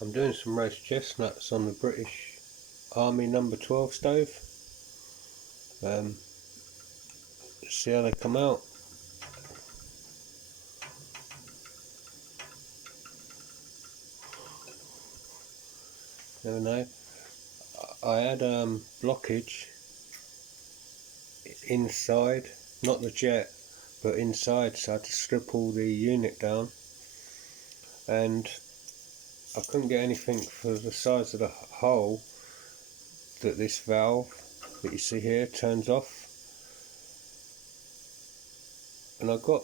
I'm doing some roast chestnuts on the British Army No12 stove. See how they come out. Never know. I had blockage inside, not the jet, but inside, so I had to strip all the unit down, and I couldn't get anything for the size of the hole that this valve that you see here turns off. And I got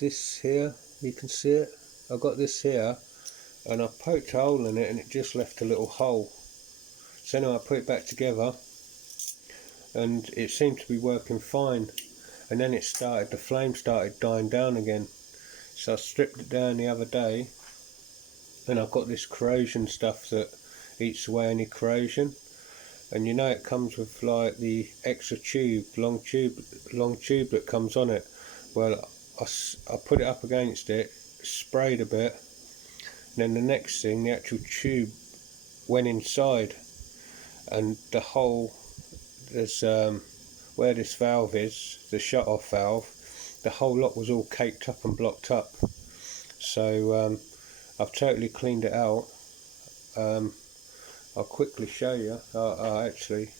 this here, you can see it, I got this here, and I poked a hole in it and it just left a little hole. So anyway, I put it back together and it seemed to be working fine, and then the flame started dying down again. So I stripped it down the other day, and I've got this corrosion stuff that eats away any corrosion, and you know it comes with like the extra long tube that comes on it. Well, I put it up against it, sprayed a bit, and then the next thing, the actual tube went inside, and the hole, there's where this valve is, the shut off valve, the whole lot was all caked up and blocked up. So I've totally cleaned it out. I'll quickly show you. I actually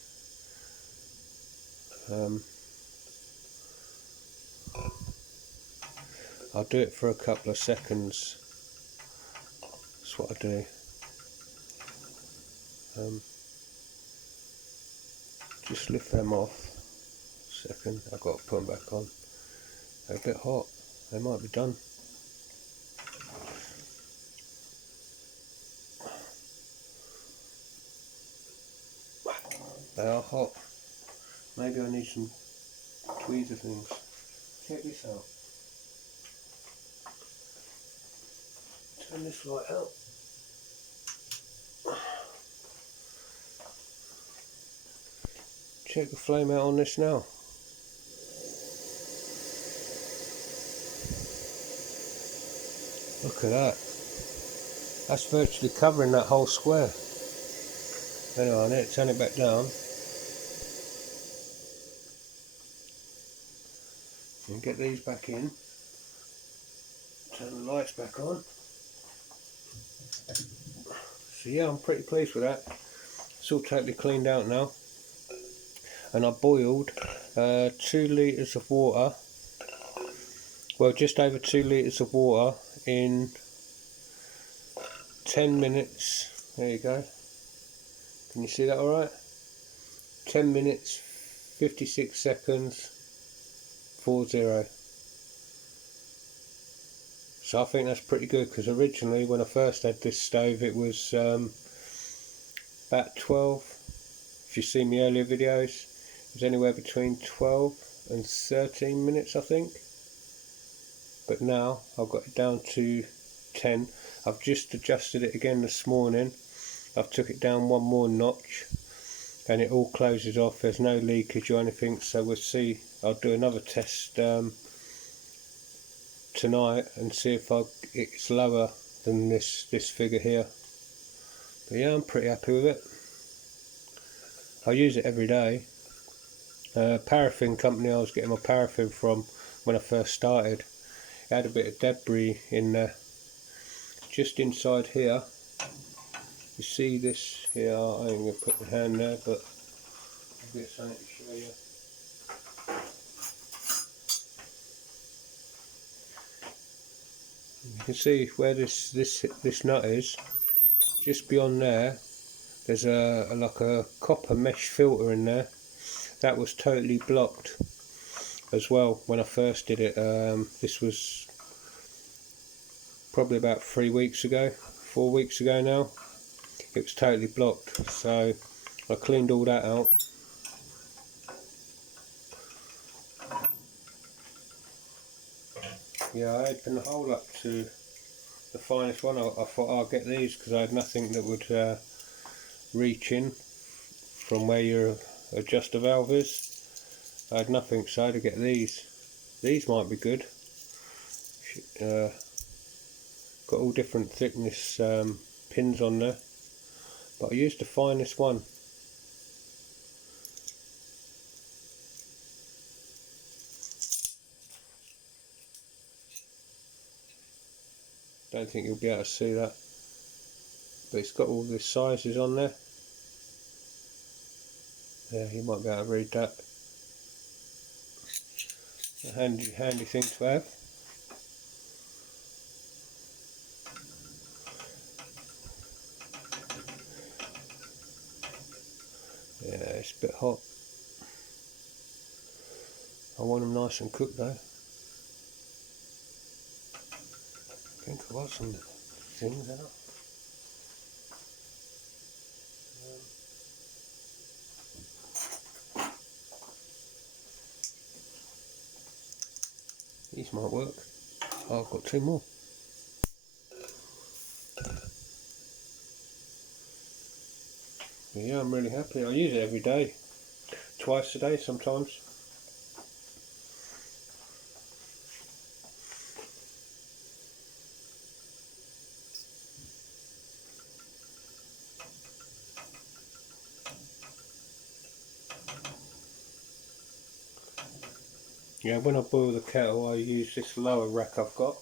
I'll do it for a couple of seconds. That's what I do. Just lift them off. Second, I've got to put them back on. They're a bit hot. They might be done. They are hot. Maybe I need some tweezer things. Check this out. Turn this light out. Check the flame out on this now. Look at that. That's virtually covering that whole square. Anyway, I need to turn it back down. And get these back in. Turn the lights back on. So yeah, I'm pretty pleased with that. It's all totally cleaned out now. And I boiled 2 litres of water, well, just over 2 litres of water in 10 minutes. There you go. Can you see that alright? 10 minutes, 56 seconds, 40. So I think that's pretty good, because originally when I first had this stove it was about 12. If you've seen my earlier videos, it was anywhere between 12 and 13 minutes, I think. But now I've got it down to 10. I've just adjusted it again this morning. I've took it down one more notch, and it all closes off. There's no leakage or anything, so we'll see. I'll do another test tonight and see if it's lower than this figure here. But yeah, I'm pretty happy with it. I use it every day. Paraffin company I was getting my paraffin from when I first started, it had a bit of debris in there, just inside here. You see this here, I ain't going to put my hand there, but I'll get something to show you. You can see where this nut is. Just beyond there, there's like a copper mesh filter in there. That was totally blocked as well when I first did it. This was probably about 4 weeks ago now. It was totally blocked, so I cleaned all that out. Yeah, I opened the hole up to the finest one. I thought I'll get these because I had nothing that would reach in from where your adjuster valve is. I had nothing, so I had to get these. These might be good. Got all different thickness pins on there, but I used the finest one. Don't think you'll be able to see that, but it's got all the sizes on there. Yeah, you might be able to read that. A handy thing to have. Yeah, it's a bit hot. I want them nice and cooked though. I think I've got some things in it. These might work. Oh, I've got 2 more. But yeah, I'm really happy. I use it every day. Twice a day sometimes. Yeah, when I boil the kettle I use this lower rack I've got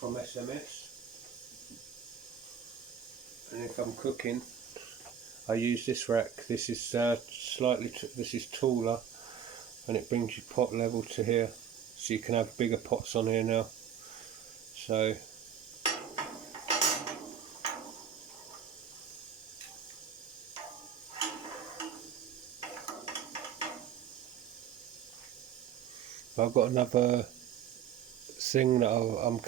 from SMS, and if I'm cooking I use this rack. This is this is taller, and it brings your pot level to here, so you can have bigger pots on here now. So I've got another thing that I'm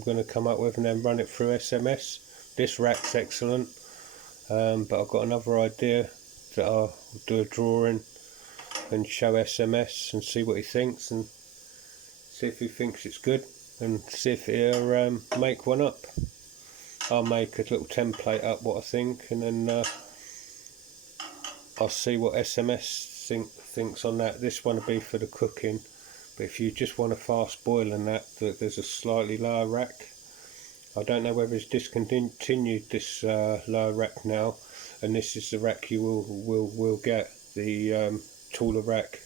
going to come up with and then run it through SMS. This rack's excellent, but I've got another idea that I'll do a drawing and show SMS and see what he thinks, and see if he thinks it's good, and see if he'll make one up. I'll make a little template up what I think, and then I'll see what SMS thinks on that. This one will be for the cooking, but if you just want a fast boil and that, there's a slightly lower rack. I don't know whether it's discontinued this lower rack now, and this is the rack you will get, the taller rack.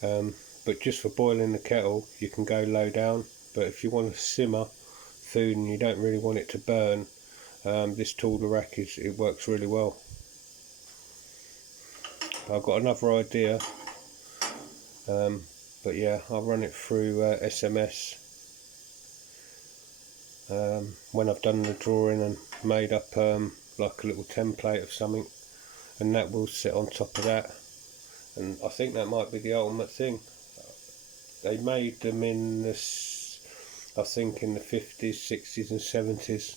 But just for boiling the kettle you can go low down, but if you want to simmer food and you don't really want it to burn, this taller rack it works really well. I've got another idea, but yeah, I'll run it through SMS when I've done the drawing and made up like a little template of something, and that will sit on top of that. And I think that might be the ultimate thing. They made them in I think in the 50s, 60s and 70s,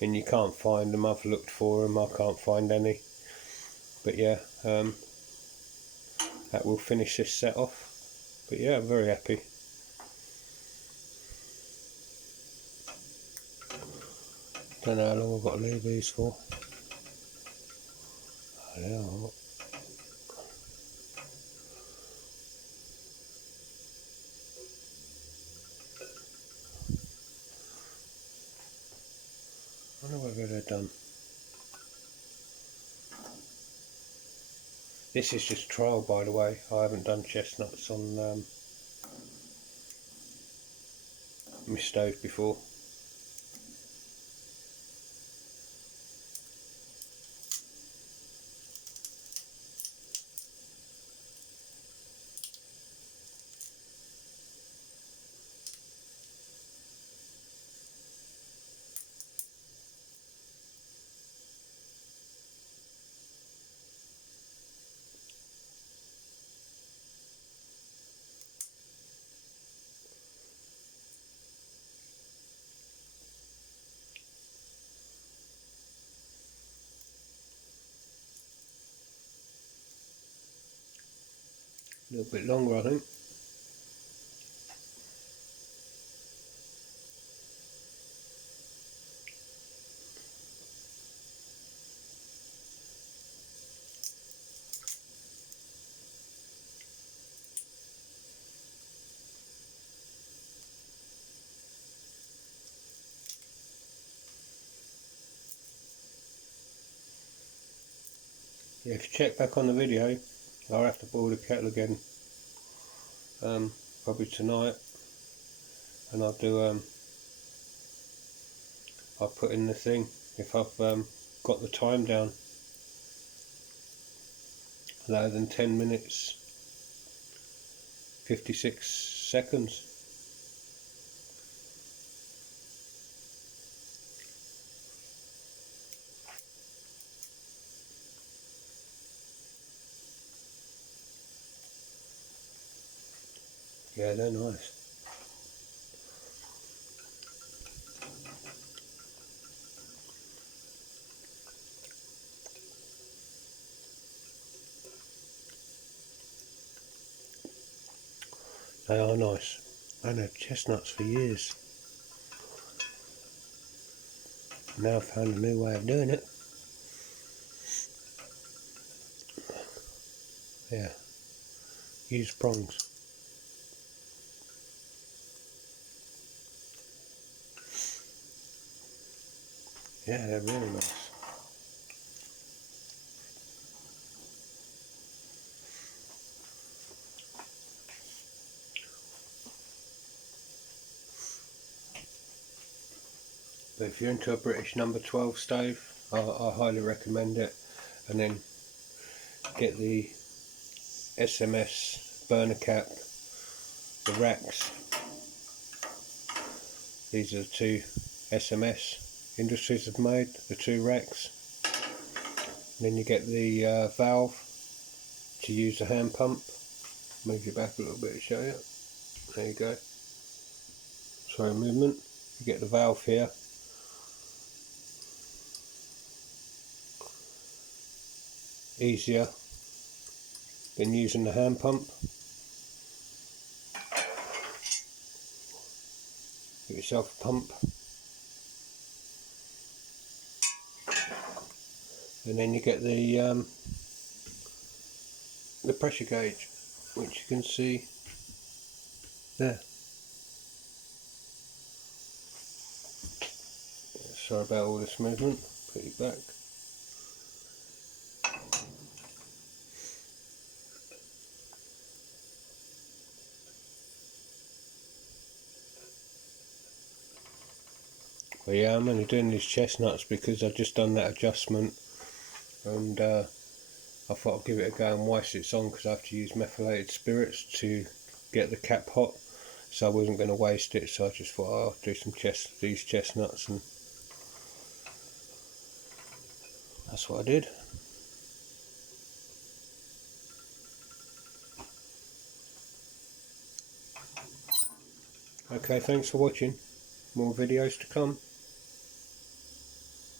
and you can't find them. I've looked for them, I can't find any. But yeah, that will finish this set off. But yeah, I'm very happy. Don't know how long I've got to leave these for. Yeah, I wonder whether they're done. This is just trial, by the way. I haven't done chestnuts on my stove before. A little bit longer, I think. if you check back on the video, I'll have to boil the kettle again, probably tonight, and I'll do I'll put in the thing if I've got the time down, lower than 10 minutes 56 seconds. Yeah, they're nice. They are nice. I've had chestnuts for years. Now I've found a new way of doing it. Yeah, use prongs. Yeah, they're really nice. But if you're into a British No12 stove, I highly recommend it. And then get the SMS burner cap, the racks. These are the two SMS Industries have made, the two racks. And then you get the valve to use the hand pump. Move you back a little bit to show you. There you go. Sorry, movement. You get the valve here. Easier than using the hand pump. Get yourself a pump. And then you get the pressure gauge, which you can see there. Sorry about all this movement, put it back. But yeah, I'm only doing these chestnuts because I've just done that adjustment, and I thought I'd give it a go. And whilst it's on, because I have to use methylated spirits to get the cap hot, so I wasn't going to waste it, so I just thought I'll do some these chestnuts, and that's what I did. Okay, thanks for watching. More videos to come.